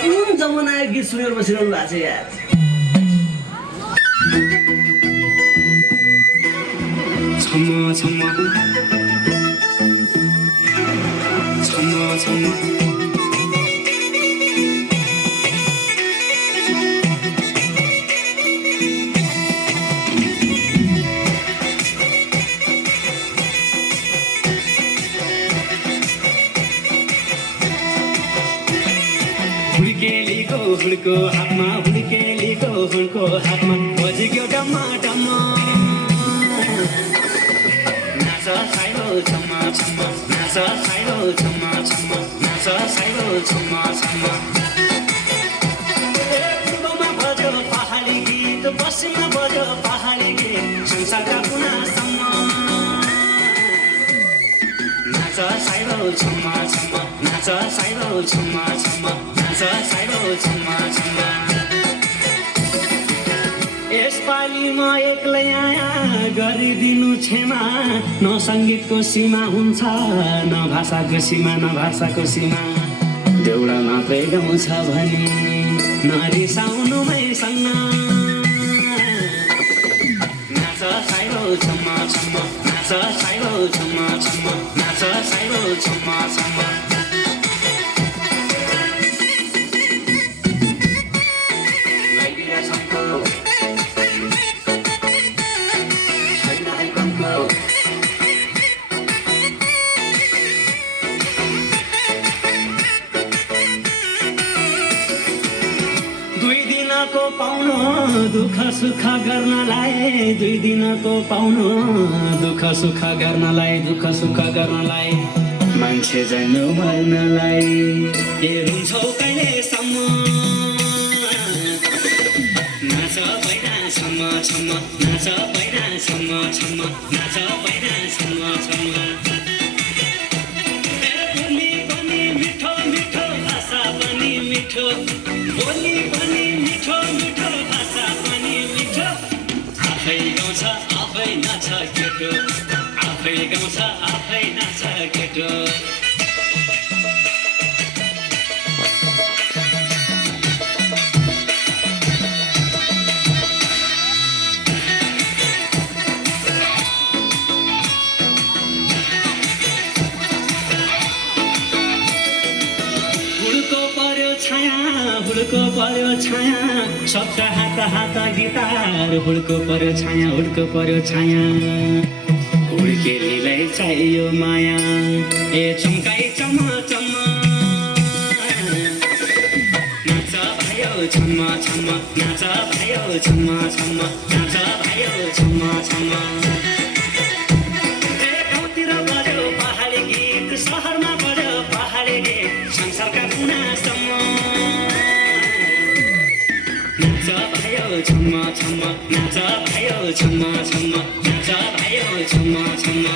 कुन जमानाको गीत सुनेर बसिरहनु भएको छ यार। छम्म छम्म छम्म छम्म हुड्को हातमा हुड्को हातमा बजेको डम्मा डम्मा नाच साइलो छम्मा छम्मा नाच साइलो छम्मा छम्मा नाच साइलो छम्मा छम्मा पूर्वमा बज्यो पहाडी गीत पश्चिममा बज्यो पहाडी गीत संसारका कुनासम्म नाच साइलो छम्मा छम्मा नाच साइलो छम्मा छम्मा साइलो छम्मा छम्मा यसपालि म एक्लै आया गरिदिनु क्षमा न सङ्गीतको सीमा हुन्छ न भाषाको सीमा न भाषाको सीमा देउडा मात्रै गाउँछ भने नरिसाउनुमै सङ्ग नाच साइलो छम्मा छम्मा नाच साइलो छम्मा छम्मा नाच साइलो छम्मा छम्मा पाउनु दुःख सुख गर्नलाई 2 दिनको पाउनु दुःख सुख गर्नलाई मान्छे जानु मर्नलाई ए रुन्छौ कहिलेसम्म नाच बैना छम्म छम्म नाच बैना छम्म छम्म नाच बैना छम्म छम्म बोली पनि मिठो मिठो भाषा पनि मिठो बोली पनि मिठो मिठो भाषा पनि मिठो आफै गाउँछ आफै नाच केटो आफै गाउँछ आफै नाच केटो हुड्को पर्यो छाया सबका हात गिटार हुड्को पर्यो छाया हुड्केलीलाई चाहियो माया ए चम्काई चम्म चम्म नाच भयो छम्म छम्म नाच भयो छम्म छम्म नाच भयो छम्म छम्म गाउँतिर बज्यो पहाडी गीत सहरमा बज्यो पहाडी गीत संसारका कुनासम्म छम्म छम्म नाच भयो छम्म छम्म नाच भयो छम्म छम्म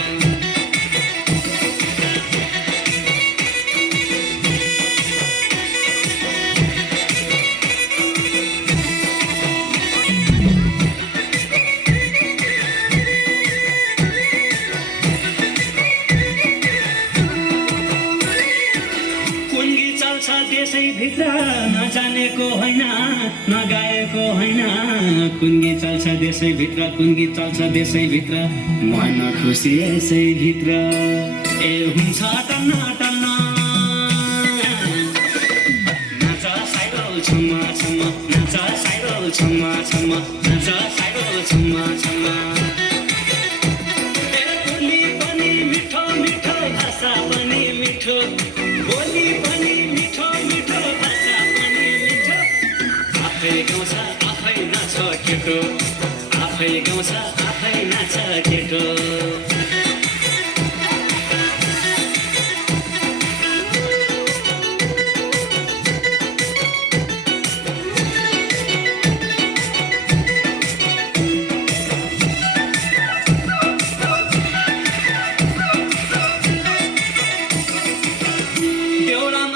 देशैभित्र नजानेको होइन नगाएको होइन कुन गीत चल्छ देशैभित्र मन खुसी यसैभित्र ए हुन्छ टन्न टन्न नाच साइलो छम्म छम्म नाच साइलो छम्म छम्म नाच साइलो छम्म छम्म बोली पनि मिठो मिठो भाषा पनि मिठो बोली पनि आफै गाउँछ आफै नाच केटो आफै गाउँछ आफै नाच केटो